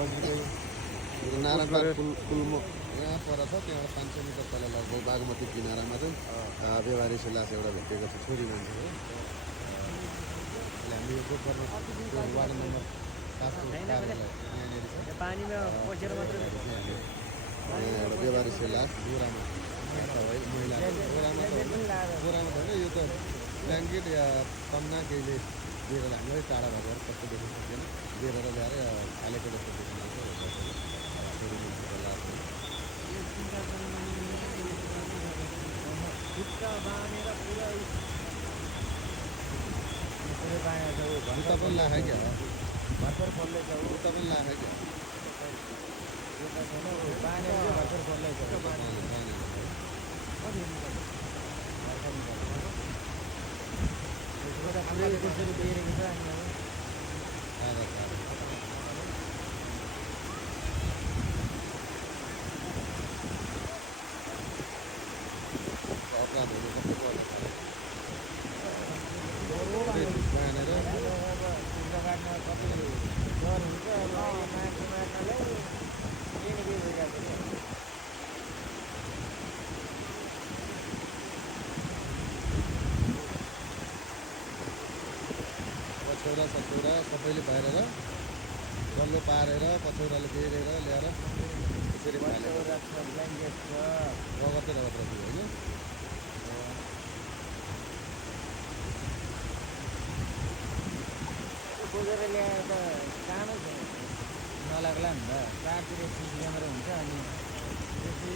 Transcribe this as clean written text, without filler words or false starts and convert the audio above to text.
नारायणपार पुल यहाँ पर छ त्यहाँबाट 500 मिटर तल लगभग बागमती किनारामा चाहिँ व्यवहारिक लास एउटा भेटेको छ छोरी मान्छे हो। हामी यो गोकर्ण वार्ड नम्बर 7 को कार्यालय यहाँनिर छ। पानीमा पसेर मात्र एउटा व्यवहारिक लास बोरामा महिला बोरामा त होइन यो त ब्ल्याङ्केट या तन्ना केहीले लिएर हामीलाई टाढा भएर कस्तो देख्न सक्दैन लिएर ल्याएर हालेको जस्तो देख्न छोरी मान्छेको लास जुत्ता बाँधेर पुरा जुत्ता पनि लाख क्या भर्खर खोल्दैछ जुत्ता पनि लाख क्या बाँधेर भर्खर खोल्दैछ त्यसरी बेरेको छ अपराधहरू सबै काट्न कति डर हुन्छ माथि मार्नलाई के न के भइरहेको छ। पछौरा सछौरा सबैले बाहिर डल्लो पारेर पछौराले बेरेर ल्याएर त्यसरी ब्ल्याङ्केट छ रगतै रगत राख्यो होइन। खोजेर ल्याएर त कामै छैन नलाग्ला नि त चारतिर सिसी क्यामेरा हुन्छ अनि त्यसरी